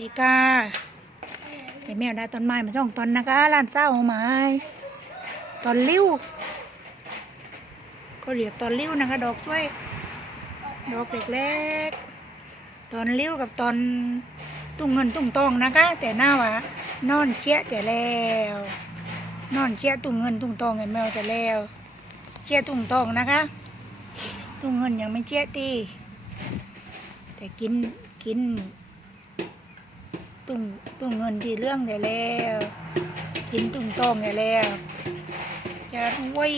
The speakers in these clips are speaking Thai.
ปีกาไอ้แมวได้ต้นไม้มาช่องตอนนะคะร้านเศร้าไม้ตอนลิ้วก็เรียกตอนลิ้วนะคะ ดอกช่วย ดอกเล็กๆตอนลิ้วกับตอนตุ้งเงินตุ้งทองนะคะ แต่หน้าว่านอนเชี่ยแต่แล้ว นอนเชี่ยตุ้งเงินตุ้งทองไอแมวแต่แล้วเชี่ยตุ้งทองนะคะ ตุ้งเงินยังไม่เชี่ยตีแต่กินกิน ตุ้งตุ้งเงินที่เรื่องได้แล้วกินตุ้งทองได้แล้วจะรวย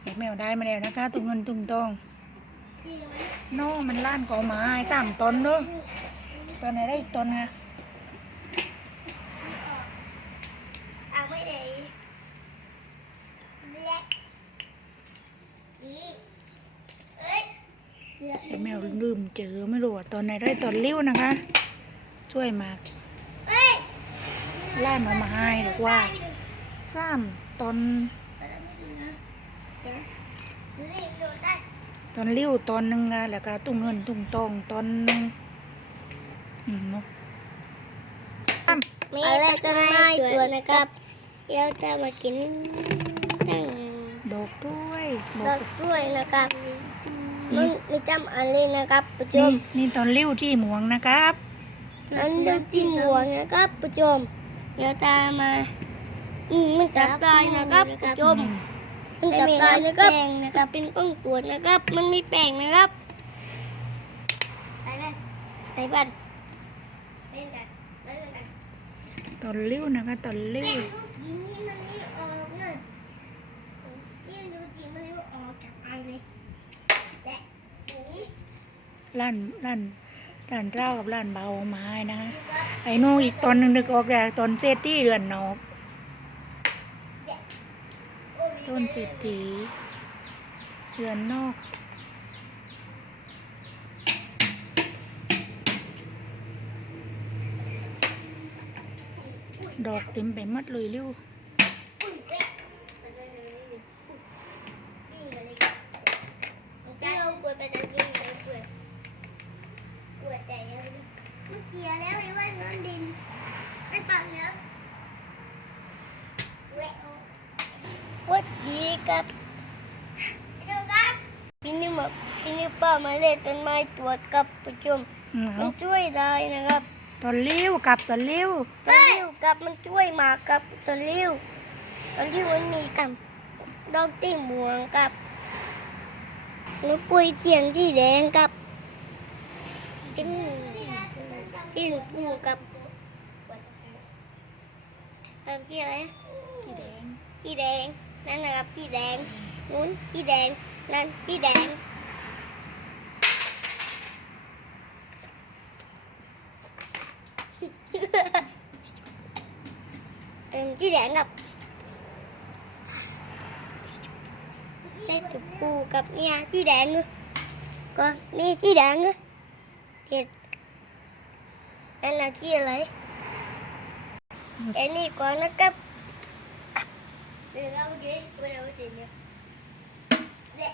ไอ้แมวได้มาแล้วนะคะ ตุ้งเงินตุ้งทองโน่มันล้านกอไม้ตามตนเด้วยตอนไหนได้อีกตนไง เอาไม่ได้เล็กอีเอ้ย ไอ้แมวลืมเจอไม่รู้ว่าตอนไหนได้ตอนลิ้วนะคะ ช่วยมากเอ้ยล้านเอามาให้หรือว่าสามตอนเดี๋ยวนี่โดนได้ตอนลิ้วตอนหนึ่งอะแล้วก็ตุ้งเงินตุ้งทองตอนหนึ่งอืมเนาะสามอะไรต้นไม้ตัวนะครับเดี๋ยวจะมากินตั้งดอกด้วยดดออกกกล้วยนะครับ มันไม่จำอันนี้นะครับผู้ชนี่มนี่ตอนลิ้วที่หมวงนะครับอันเดียวจริงหัวนะครับผู้ชมเดี๋ยวตามมาอืมมันจับได้นะครับผู้ชม มันจับได้นะครับนะครับเป็นก้องขวดนะครับ มันมีแป้งนะครับใส่เลยใส่บันเล่นกันเล่นกันตอนลิ้วนะคะตอนลิ้วยิงนี่มันไม่ออกนะนี่ดูจีมันไม่ออกจากอันเลยและถุง ล้านล้านล้านเจ้ากับล้านเบาไม้นะคะไอ้โน่อีกตอนหนึ่งนึกออกแล้วตอนเซตตี้เรือนนอกต้นเศรษฐีเรือนนอกดอกเต็มไปหมดเลยลิ้ว อุ้ยเละยิงเลยจ้าลงกวดไปจะยิงเลยกวดกวดแต่ยัง เกียแล้วไอ้ว่านอนดินไม่ปังเนาะเละวัดดีครับพี่น้อครับพี่นี่มาพี่นี่ป้ามาเล่นต้นไม้ตรวจกับผู้ชมมมันช่วยได้นะครับตอนลิ้วกับตอนลิ้วต้นริ้วกับมันช่วยมากับต้นริ้วต้นริ้วมันมีกับดอกตีมวงกับนกกล้วยเทียนที่แดงกับที่ ที่หนูปูกับเติมที่อะไรนะที่แดงที่แดงนั่นนะครับที่แดงนู้นที่แดงนั่นที่แดงเติมที่แดงกับได้จุกปูกับเนี่ยที่แดง nữa còn นี่ที่แดง nữa thì นั่น là ที่อะไรอันนี้ก่อนนะครับเดี๋ยวเราไปกินไปเราไปกินเนี่ย